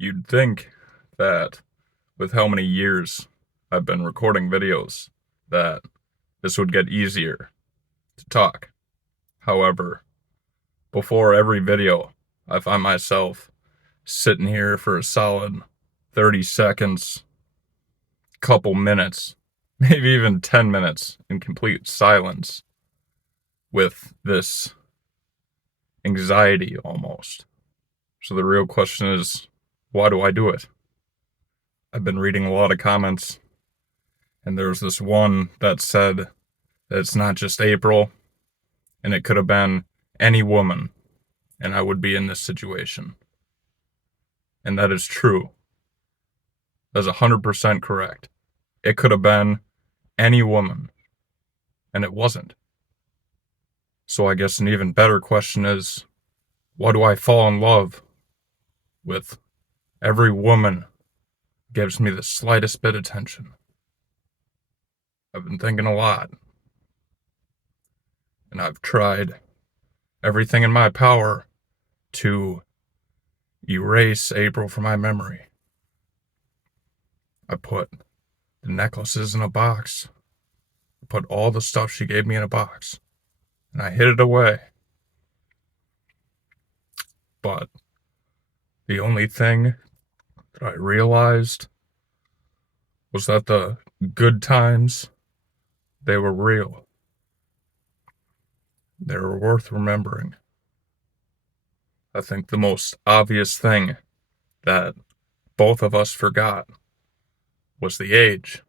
You'd think that with how many years I've been recording videos, that this would get easier to talk. However, before every video, I find myself sitting here for a solid 30 seconds, couple minutes, maybe even 10 minutes in complete silence with this anxiety almost. So the real question is, why do I do it? I've been reading a lot of comments, and there was this one that said that it's not just April, and it could have been any woman, and I would be in this situation. And that is true. That's 100% correct. It could have been any woman, and it wasn't. So I guess an even better question is, why do I fall in love with every woman who gives me the slightest bit of attention? I've been thinking a lot, and I've tried everything in my power to erase April from my memory. I put the necklaces in a box. I put all the stuff she gave me in a box. And I hid it away. But the only thing that I realized was that the good times, they were real. They were worth remembering. I think the most obvious thing that both of us forgot was the age.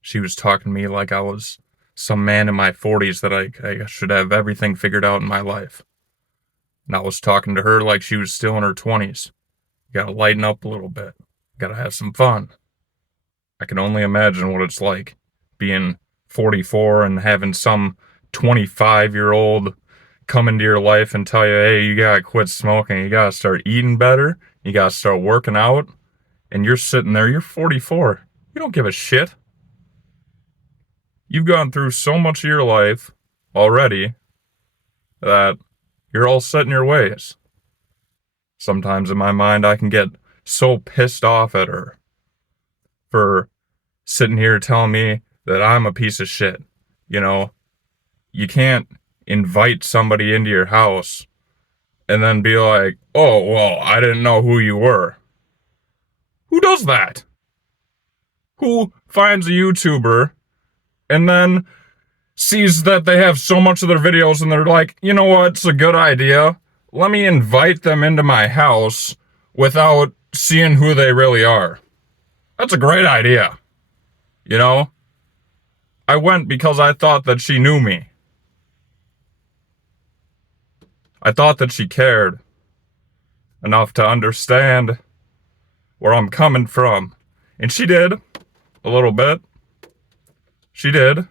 She was talking to me like I was some man in my 40s that I should have everything figured out in my life. And I was talking to her like she was still in her 20s. You gotta lighten up a little bit. You gotta have some fun. I can only imagine what it's like being 44 and having some 25-year-old come into your life and tell you, hey, you gotta quit smoking, you gotta start eating better, you gotta start working out, and you're sitting there, you're 44. You don't give a shit. You've gone through so much of your life already that you're all set in your ways. Sometimes in my mind, I can get so pissed off at her for sitting here telling me that I'm a piece of shit. You know, you can't invite somebody into your house and then be like, oh, well, I didn't know who you were. Who does that? Who finds a YouTuber and then sees that they have so much of their videos and they're like, you know what, it's a good idea. Let me invite them into my house without seeing who they really are. That's a great idea. You know? I went because I thought that she knew me. I thought that she cared enough to understand where I'm coming from. And she did. A little bit. She did.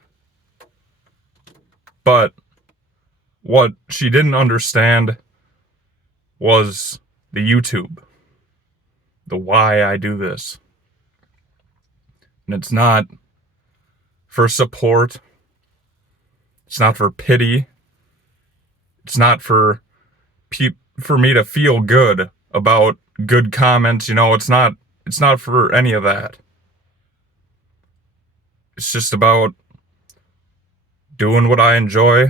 But what she didn't understand was the YouTube. The why I do this. And it's not for support. It's not for pity. It's not for me to feel good about good comments, you know, it's not for any of that. It's just about doing what I enjoy.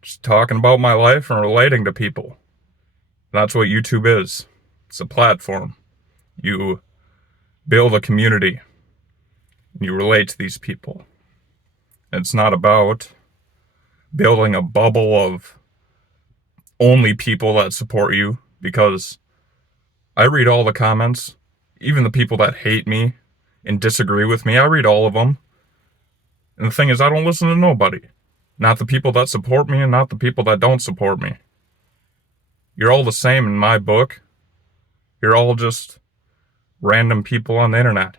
Just talking about my life and relating to people. That's what YouTube is. It's a platform. You build a community. You relate to these people. It's not about building a bubble of only people that support you, because I read all the comments, even the people that hate me and disagree with me, I read all of them. And the thing is, I don't listen to nobody. Not the people that support me and not the people that don't support me. You're all the same in my book. You're all just random people on the internet.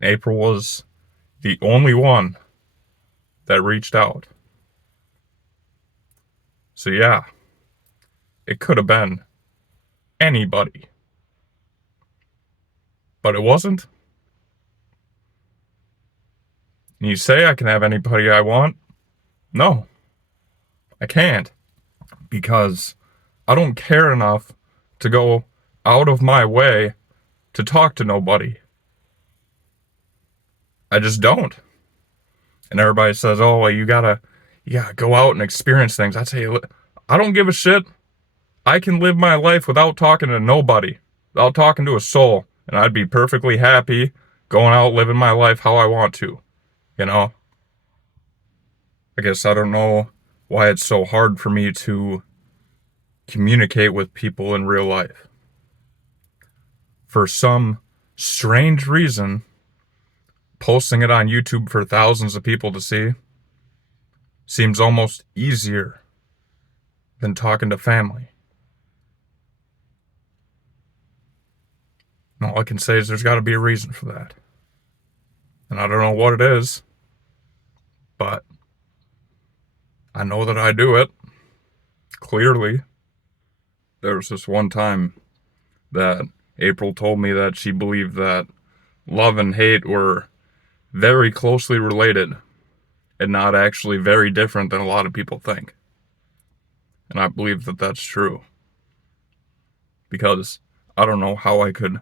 April was the only one that reached out. So yeah, it could have been anybody. But it wasn't. And you say I can have anybody I want? No, I can't. Because I don't care enough to go out of my way to talk to nobody. I just don't. And everybody says, "Oh, well, you gotta go out and experience things." I say, I don't give a shit. I can live my life without talking to nobody, without talking to a soul, and I'd be perfectly happy going out living my life how I want to. You know? I guess I don't know why it's so hard for me to communicate with people in real life. For some strange reason, posting it on YouTube for thousands of people to see seems almost easier than talking to family. And all I can say is there's got to be a reason for that. And I don't know what it is, but I know that I do it. Clearly. There was this one time that April told me that she believed that love and hate were very closely related and not actually very different than a lot of people think. And I believe that that's true. Because I don't know how I could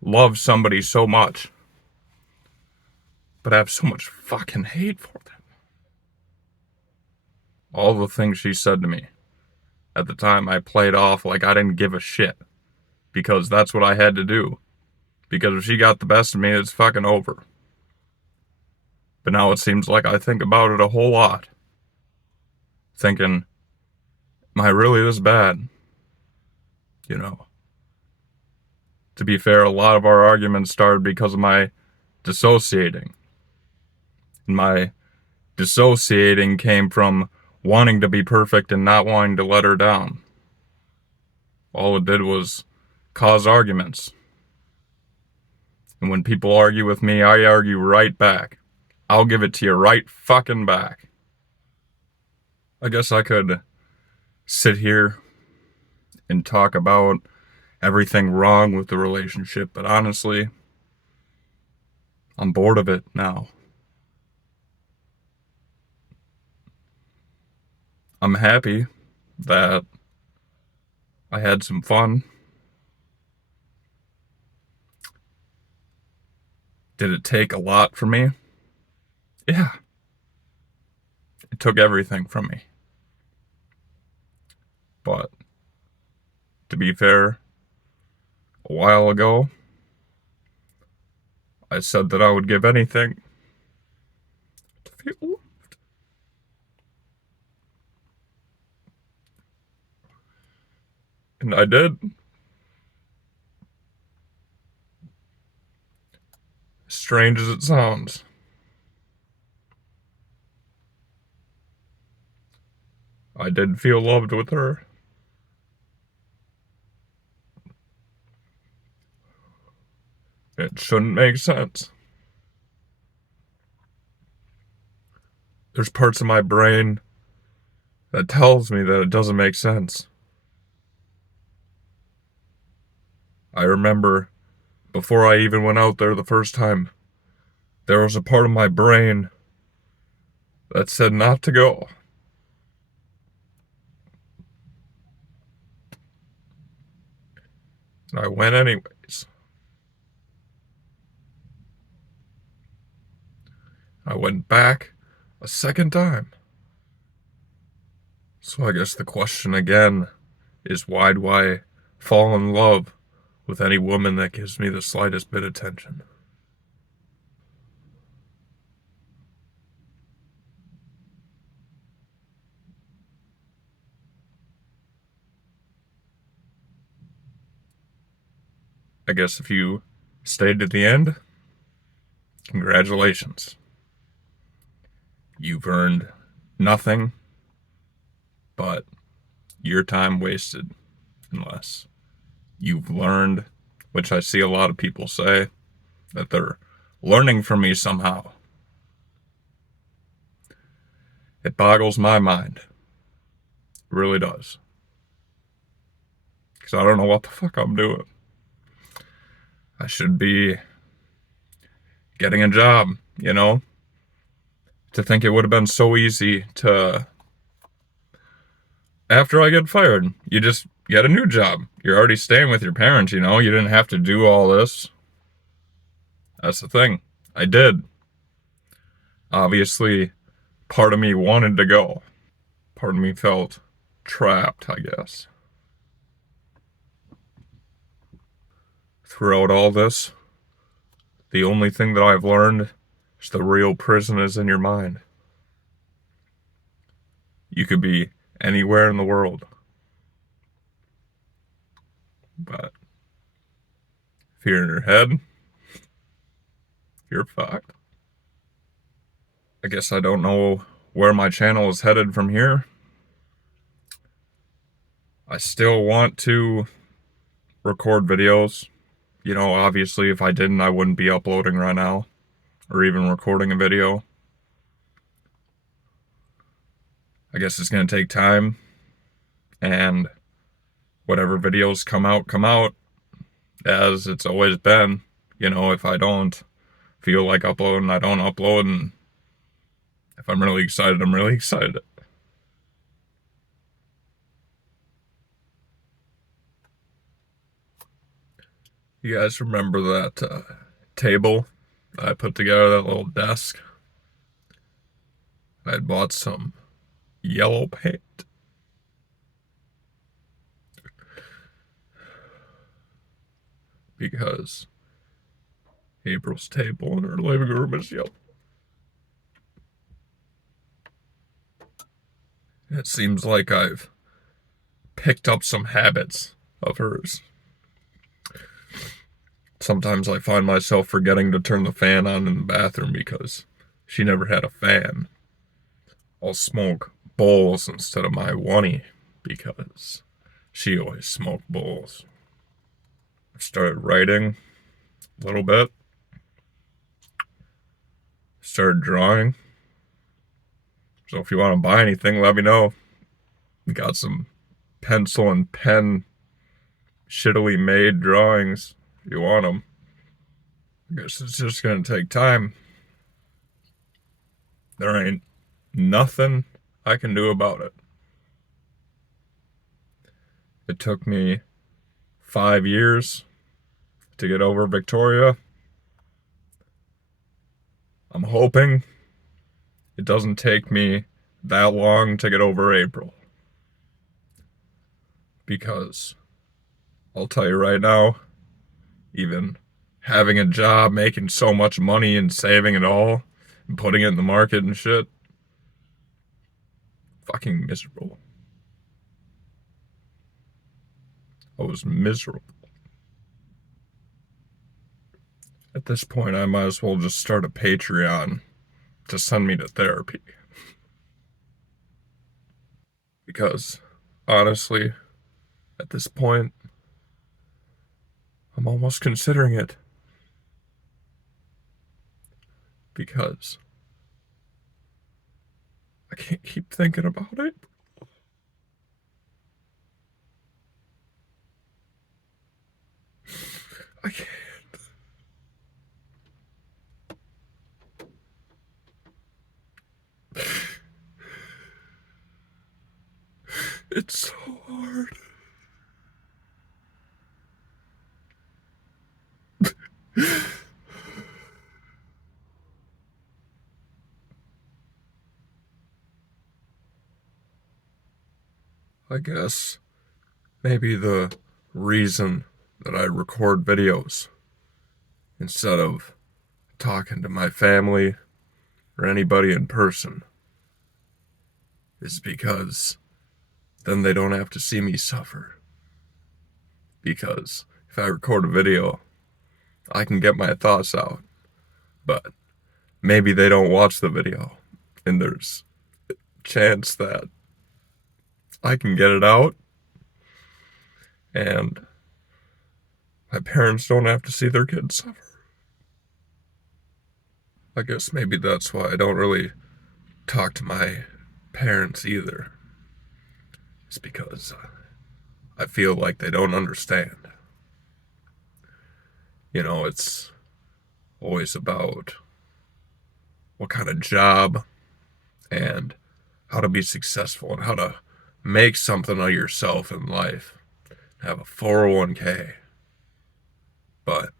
love somebody so much, but have so much fucking hate for them. All the things she said to me. At the time, I played off like I didn't give a shit. Because that's what I had to do. Because if she got the best of me, it's fucking over. But now it seems like I think about it a whole lot. Thinking, am I really this bad? You know. To be fair, a lot of our arguments started because of my dissociating. And my dissociating came from wanting to be perfect and not wanting to let her down. All it did was cause arguments. And when people argue with me, I argue right back. I'll give it to you right fucking back. I guess I could sit here and talk about everything wrong with the relationship, but honestly, I'm bored of it now. I'm happy that I had some fun. Did it take a lot from me? Yeah. It took everything from me. But, to be fair, a while ago, I said that I would give anything to feel loved. And I did. As strange as it sounds. I did feel loved with her. It shouldn't make sense. There's parts of my brain that tells me that it doesn't make sense. I remember, before I even went out there the first time, there was a part of my brain that said not to go. And I went anyways. I went back a second time. So I guess the question again is, why do I fall in love with any woman that gives me the slightest bit of attention? I guess if you stayed to the end, congratulations. You've earned nothing but your time wasted, unless you've learned, which I see a lot of people say, that they're learning from me somehow. It boggles my mind. It really does. Because I don't know what the fuck I'm doing. I should be getting a job, you know? To think it would have been so easy to after I get fired. You just get a new job. You're already staying with your parents, you know? You didn't have to do all this. That's the thing. I did. Obviously, part of me wanted to go. Part of me felt trapped, I guess. Throughout all this, the only thing that I've learned is the real prison is in your mind. You could be anywhere in the world, but if you're in your head, you're fucked. I guess I don't know where my channel is headed from here. I still want to record videos. You know, obviously, if I didn't, I wouldn't be uploading right now or even recording a video. I guess it's going to take time, and whatever videos come out, as it's always been. You know, if I don't feel like uploading, I don't upload, and if I'm really excited, I'm really excited. You guys remember that table that I put together, that little desk? I had bought some yellow paint. Because April's table in her living room is yellow. It seems like I've picked up some habits of hers. Sometimes I find myself forgetting to turn the fan on in the bathroom because she never had a fan. I'll smoke bowls instead of my oney because she always smoked bowls. I started writing a little bit. Started drawing. So if you want to buy anything, let me know. Got some pencil and pen shittily made drawings if you want them. I guess it's just going to take time. There ain't nothing I can do about it. It took me 5 years to get over Victoria. I'm hoping it doesn't take me that long to get over April. Because I'll tell you right now, even having a job, making so much money and saving it all and putting it in the market and shit, fucking miserable. I was miserable. At this point, I might as well just start a Patreon to send me to therapy. Because, honestly, at this point, I'm almost considering it. Because I can't keep thinking about it. I can't. It's so hard. I guess maybe the reason that I record videos instead of talking to my family or anybody in person is because then they don't have to see me suffer. Because if I record a video, I can get my thoughts out, but maybe they don't watch the video, and there's a chance that I can get it out, and my parents don't have to see their kids suffer. I guess maybe that's why I don't really talk to my parents either. It's because I feel like they don't understand. You know, it's always about what kind of job and how to be successful and how to make something of yourself in life, have a 401k. But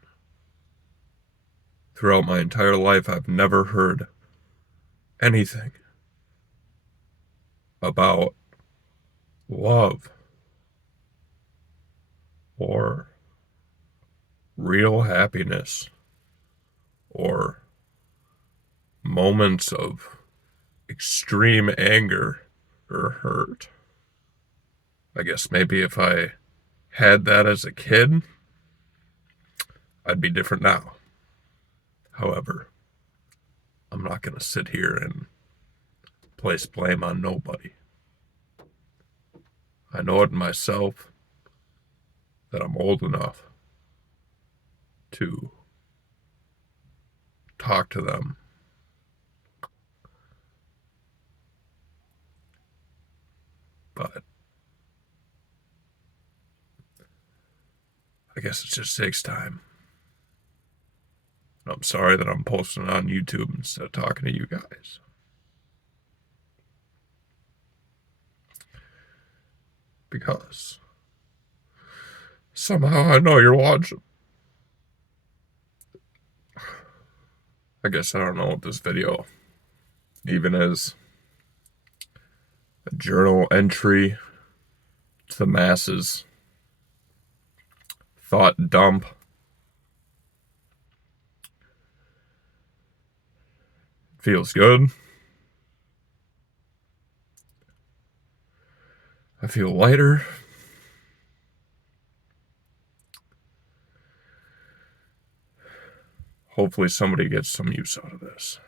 throughout my entire life, I've never heard anything about love or real happiness or moments of extreme anger or hurt. I guess maybe if I had that as a kid, I'd be different now. However, I'm not going to sit here and place blame on nobody. I know it in myself that I'm old enough to talk to them. But I guess it just takes time. I'm sorry that I'm posting on YouTube instead of talking to you guys. Because somehow I know you're watching. I guess I don't know what this video even is. A journal entry to the masses. Thought dump. Feels good. I feel lighter. Hopefully somebody gets some use out of this.